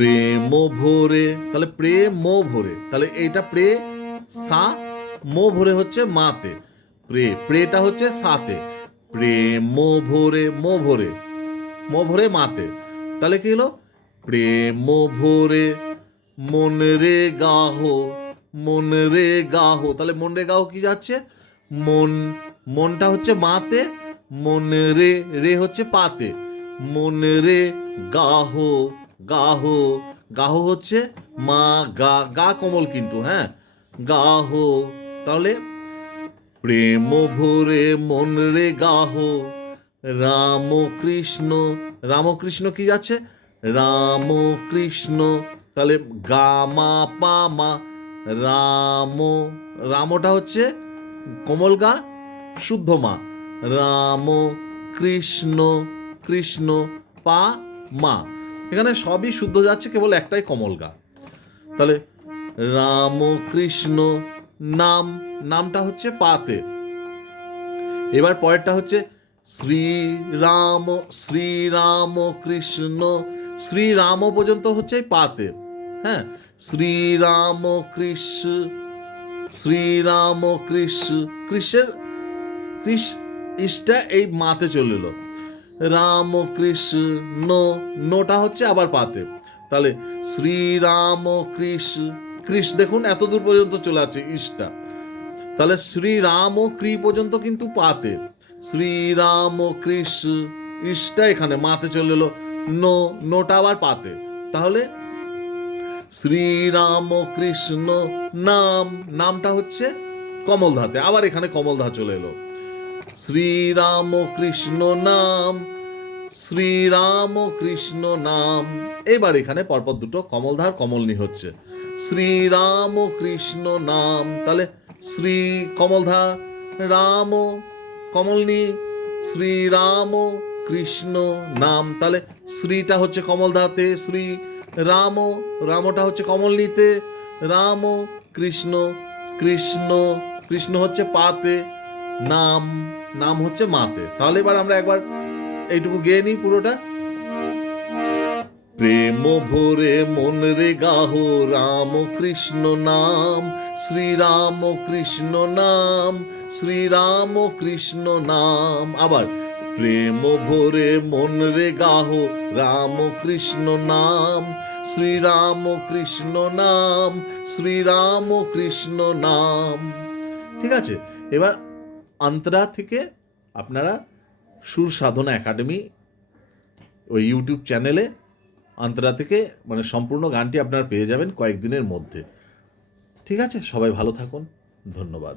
প্রেম ভরে তাহলে প্রেম মো ভরে তাহলে এইটা প্রে সা মো ভরে হচ্ছে মাতে প্রে প্রেটা হচ্ছে সাতে প্রেম ভরে মো ভরে মো ভরে মাতে তাহলে কি হলো? প্রেম ভরে মন রে গাহো মন রে গাহো তাহলে মন রে গাহ কি যাচ্ছে? মন মনটা হচ্ছে মাতে মন রে রে হচ্ছে পাতে মন রে গাহো গাহো। গাহো হচ্ছে মা, গা গা কমল কিন্তু হ্যাঁ? গাহো। তাহলে প্রেম ভরে মন রে গাহো। রামকৃষ্ণ রামকৃষ্ণ কি যাচ্ছে রামকৃষ্ণ। তাহলে গামা পামা রাম, রামটা হচ্ছে কোমল গা, শুদ্ধ মা। রাম কৃষ্ণ কৃষ্ণ, পা, মা। এখানে সবই শুদ্ধ যাচ্ছে, কেবল একটাই কমল গা। তাহলে রাম কৃষ্ণ নাম, নামটা হচ্ছে পাতে। এবার পরেরটা হচ্ছে শ্রীরাম শ্রীরাম কৃষ্ণ শ্রীরাম পর্যন্ত হচ্ছে পাতে। হ্যাঁ শ্রীরাম কৃষ্ণ শ্রীরাম কৃষ্ণ কৃষ্ণের, কৃষ্ণ ইসটা এই মাতে চলে এলো। রাম কৃষ্ণ, নোটা হচ্ছে আবার পাতে। তাহলে শ্রীরাম কৃষ্ণ কৃষ দেখুন এত দূর পর্যন্ত চলে আছে ইষ্টা তাহলে শ্রীরাম ও ক্রি পর্যন্ত কিন্তু পাতে। শ্রীরাম কৃষ্ণ ইষ্টা এখানে মাতে চলে এলো, নো, নোটা আবার পাতে। তাহলে শ্রীরাম কৃষ্ণ নাম, নামটা হচ্ছে কমল ধাতে আবার এখানে কমল ধা চলে এলো। শ্রীরাম কৃষ্ণ নাম শ্রীরাম কৃষ্ণ নাম। এবার এখানে পরপর দুটো কমলধার, কমলনি হচ্ছে। শ্রীরাম কৃষ্ণ নাম, তাহলে শ্রী কমলধা রাম, কমলনি শ্রীরাম কৃষ্ণ নাম। তাহলে শ্রীটা হচ্ছে কমলধাতে, শ্রী রাম, রামটা হচ্ছে কমলনিতে রাম কৃষ্ণ কৃষ্ণ কৃষ্ণ হচ্ছে পাতে। নাম নাম হচ্ছে মাতে। তাহলে এবার আমরা একবার এইটুকু গেয়ে নিই পুরোটা। প্রেম ভরে মন রে গাহো, রাম কৃষ্ণ নাম, শ্রীরাম কৃষ্ণ নাম, শ্রীরাম কৃষ্ণ নাম। আবার, প্রেম ভরে মন রে গাহো, রাম কৃষ্ণ নাম, শ্রীরাম কৃষ্ণ নাম, শ্রীরাম কৃষ্ণ নাম। ঠিক আছে? এবার আন্তরা থেকে আপনারা সুর সাধনা একাডেমি ওই ইউটিউব চ্যানেলে আন্তরা থেকে মানে সম্পূর্ণ গানটি আপনারা পেয়ে যাবেন কয়েকদিনের মধ্যে। ঠিক আছে? সবাই ভালো থাকুন। ধন্যবাদ।